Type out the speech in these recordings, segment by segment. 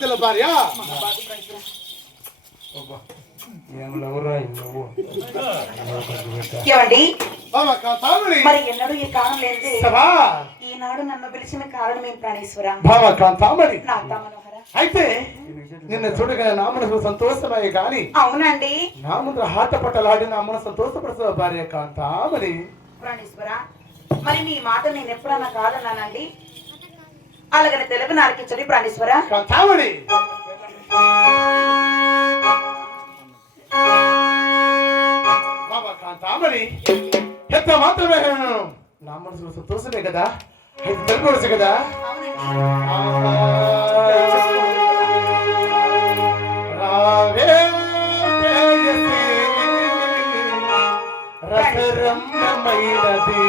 పిల్ల భార్య. ఏమండి? బావ కాంతామణి మరి ఎన్నడూ ఈ కాలం లేదు సభా. ఈనాడు నన్ను పిలిచిన కారణం ఏం ప్రాణేశ్వర? నా అయితే నిన్న చూడగానే నా మనసు సంతోషమయ్యే గాని అవునండి. నా ముందు హాట పట్టలాడి నా మన సంతోషపడుతుంది భార్య కాంతామణి. ప్రాణేశ్వర మరి నీ మాట నేను ఎప్పుడన్నా కాదన్నానండి? అలాగని తెలుగు నారకించండి ప్రాణేశ్వర. కాంతామణి కాంతామణి ఎంత మాత్రమే నా మనసులో కదా? అయితే తెలుసుకోవచ్చు కదా? రావే రసరమ్యమైనది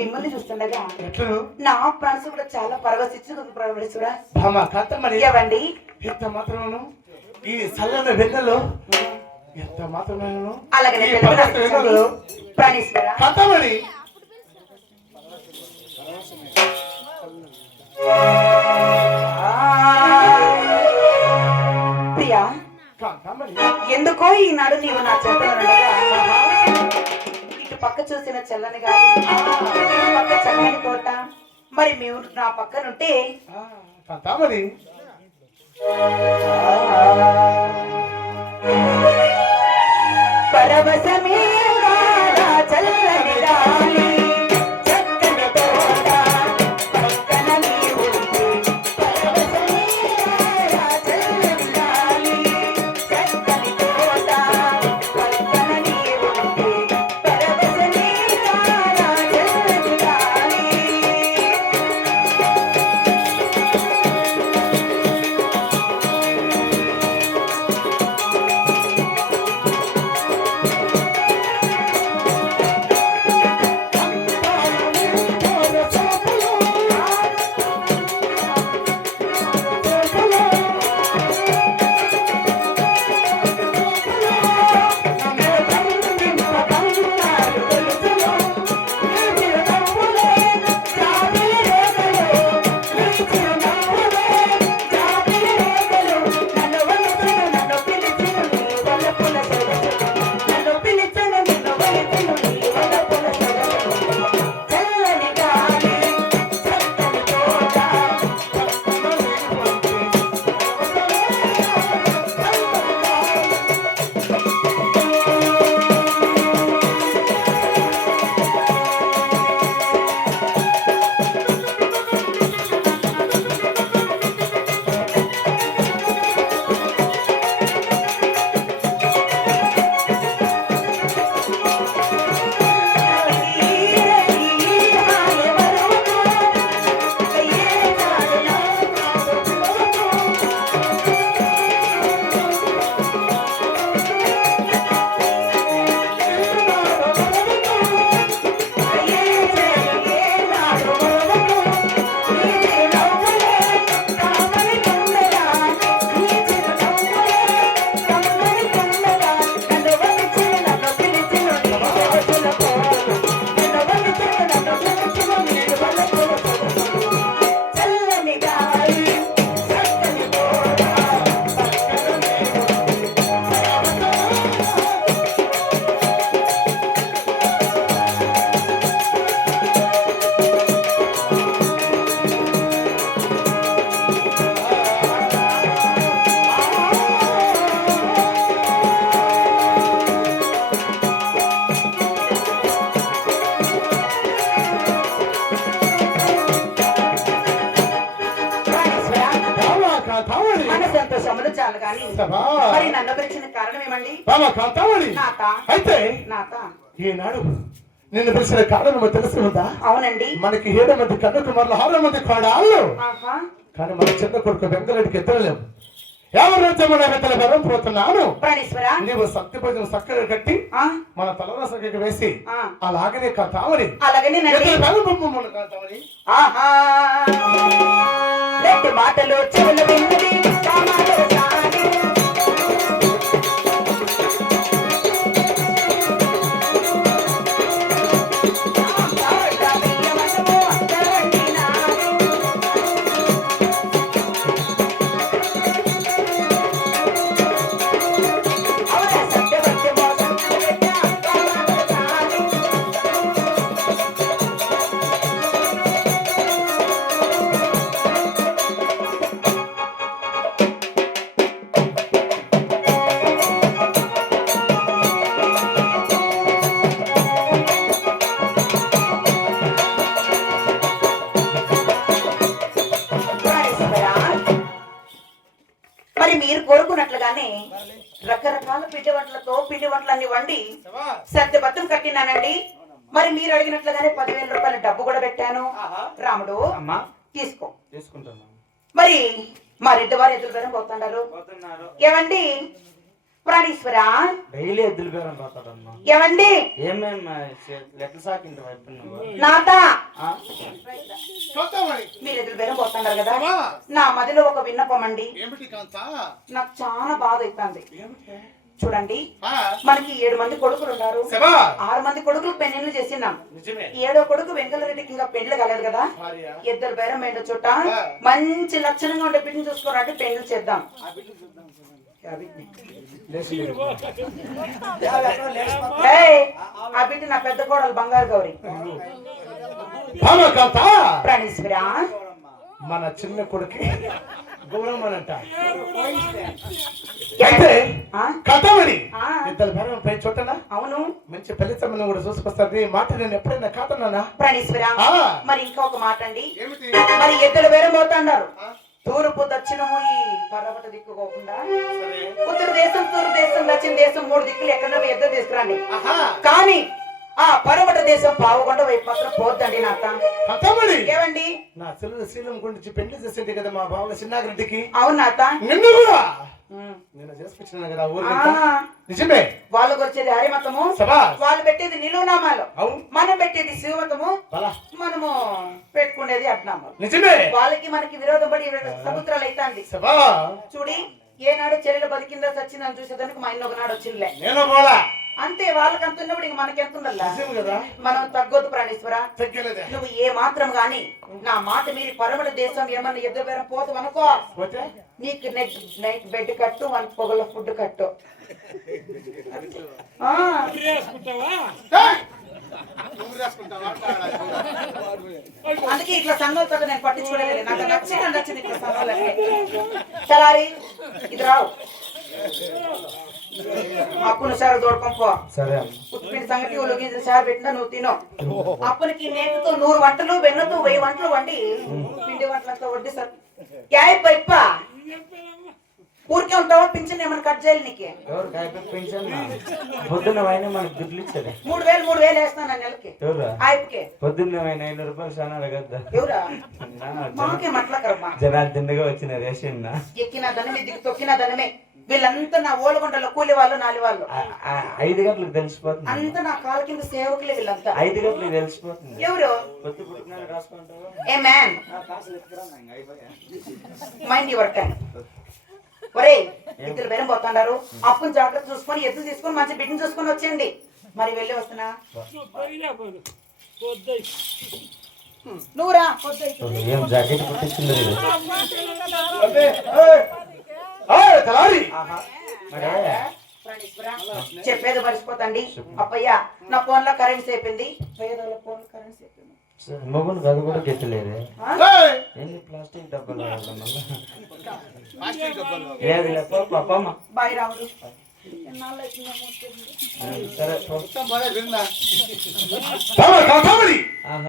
మమ్మల్ని చూస్తుండగా నా మనసు కూడా చాలా పరవశించు ప్రవేశుడా భామ కాంతమణి ఇవ్వండి ఎంత మాత్రమేను? ఈ చల్లని వెన్నెలో ఎంత మాత్రమేను? ప్రియా కాంతమణి ఎందుకో ఈనాడు నీవు నా ఇటు పక్క చూసిన చల్లని గాలి పక్క చల్లని తోట. మరి మేము నా పక్కనుంటే ఆ, కాంతమణి పరవశమే మరి నన్ను పిలిచిన కారణం ఏమండి? అయితే ఈనాడు నిన్ను పిలిచిన కారణం తెలిసి ఉందా అవునండి. మనకి ఏడు మంది కన్నుకుమారులు ఆరు మంది కోడాళ్ళు. కానీ మన చిన్న కొడుకు వెంకరెడ్డికి ఎత్తలేము ఎవరు బలం పోతున్నాను. నీవు సత్య భోజనం చక్కగా కట్టి ఆ, మన తలవర సంఖ్యకి వేసి ఆ, అలాగనే ఆహా. రెడ్డి మాటలు చెవులు సద్ది బతులు కట్టినానండి. మరి మీరు అడిగినట్లుగానే పదివేల రూపాయల డబ్బు కూడా పెట్టాను. రాముడు అమ్మా. తీసుకో. మరి మా రెడ్డి వారు ఎదురు పేరం పోతున్నారు. ఏమండి? ప్రాణేశ్వరా? డైలీ ఎద్దుల పోతాడమ్మా. ఏమండి? ఏమేం లెక్క సాకింటి వైపు నువ్వు? నాత ఆ? కాంతామణి మీరు. ఎదురు పేరం పోతున్నారు కదా. నా మదిలో ఒక విన్నపం అండి. ఏమిటి కాంతా? నాకు చాలా బాధ అవుతుంది. ఏమిటి? చూడండి. ఆ, మనకి ఏడు మంది కొడుకులు ఉన్నారు. ఆరు మంది కొడుకులు పెళ్ళిళ్ళు చేసినాం. నిజమే. ఏడో కొడుకు వెంకటరెడ్డికి ఇంకా పెళ్ళి కాలేదు కదా. ఇద్దరు బేరం ఏంటో చుట్ట. మంచి లక్షణంగా ఉండే బిడ్డను చూసుకోరంటే పెళ్ళి చేద్దాం. ఆ బిడ్డ నా పెద్ద కోడలు బంగారు గౌరి. ప్రాణేశ్వరా మన చిన్న కొడుకు. గౌరమ్మనంట. అయితే? కథమని. ఇద్దరు భార్య పై చోటనా అవును. మంచి పెళ్ళి సంబంధం కూడా చూసుకొస్తుంది. మాట నేను ఎప్పుడైనా కాదన్నానా? ప్రాణేశ్వరా. మరి ఇంకా ఒక మాట అండి. ఏమిటి? మరి ఎద్దులు బేరం పోతున్నారు తూర్పు దక్షిణము ఈ పర్వత దిక్కుకోకుండా ఉత్తర దేశం తూర్పు దేశం దక్షిణ దేశం మూడు దిక్కులు ఎక్కడ యుద్ధం తీసుకురండి. కానీ ఆ పర్వత దేశం పావుకొండ వైపు మాత్రం పోద్దండి నాత ఏమండి నా చెల్లెలు శీలం గురించి పెళ్ళి చేసింది కదా మా బావల చిన్నారెడ్డికి అవును నాత నిన్ను కూడా? ఉమ్. నేను చేసుకొచ్చినాను కదా ఊరు నిజమే. వాళ్ళు వచ్చేది హరిమతము వాళ్ళు పెట్టేది నిలువునామాలు మనం పెట్టేది శివమతము మనము పెట్టుకునేది అడ్నామాలు. నిజమే. వాళ్ళకి మనకి విరోధం పడి సముద్రాలు సభా చూడి ఏనాడు చెల్లెలు బతికిందా చచ్చిందని చూసేదానికి మా ఇన్న ఒకనాడు వచ్చిందిలే. నేను అంతే వాళ్ళకి అంత ఉన్నప్పుడు ఇంక మనకి ఎంత కదా. మనం తగ్గొద్దు ప్రాణేశ్వర. తగ్గలేదే. నువ్వు ఏ మాత్రం గాని నా మాట మీరి పరమట దేశం ఏమన్నా ఎదురు పేరం పోతు అనుకో పోతే? నీకు నెట్ నైట్ బెడ్ కట్టు మన పొగల ఫుడ్ కట్టు. ఆ, ఏయ్! నువ్వు రాసుకుంటావా? అందుకే ఇట్లా సంఘాలతో నేను పట్టించుకోలేదు. నాకు నచ్చింది నచ్చింది ఇట్లా సంఘాలంటే చలారి ఇది రావు. అప్పును సార్ తోడుకొని పో సరే అమ్మ. ఉప్పిన సంగతి ఉలిగించిన సార్ పెట్టినా నువ్వు తినో. అప్పునికి నేతితో నూరు వంటలు వెన్నతో వెయ్యి వంటలు వండి పిండి వంటలంతా వడ్డీ సార్. యాయ్ పైప్ప. ఊరికే ఉంటావా? పింఛన్ ఏమైనా కట్ చేయాలి నీకు? పొద్దున్న మనకు దుడ్లు ఇచ్చారు. మూడు వేలు మూడు వేలు వేస్తాను నెలకి. పొద్దున్న ఐదు రూపాయలు చాలా అడగద్దా? జనాలు దిండగా వచ్చిన రేషన్ ఎక్కిన ధనమే దిగి తొక్కిన ధనమే. వీళ్ళంతా నా ఓలగుంటలో కూలి వాళ్ళు నాలి వాళ్ళు ఐదు గంటలకు తెలిసిపోతుంది. అంతా నా కాలు కింద సేవకులే వీళ్ళంతా. ఐదు గంటలకు తెలిసిపోతుంది. ఎవరు? ఏ మ్యాన్? Mind your time. ఒరే ఇద్దరు బెరం పోతున్నారు. అప్పుని జాగ్రత్త చూసుకొని ఎత్తు తీసుకొని మంచి బిడ్డను చూసుకొని వచ్చేయండి. మరి వెళ్ళి వస్తున్నా? నువ్వురా ఏం జాకెట్ తలారి! చెప్పేది మర్చిపోతండి. అప్పయ్య నా ఫోన్లో కరెంట్ అయిపోయింది ఫోన్ మొగుడు గది కూడా గెట్టలేదు ప్లాస్టిక్ డబ్బాలు. బాయ్. సరే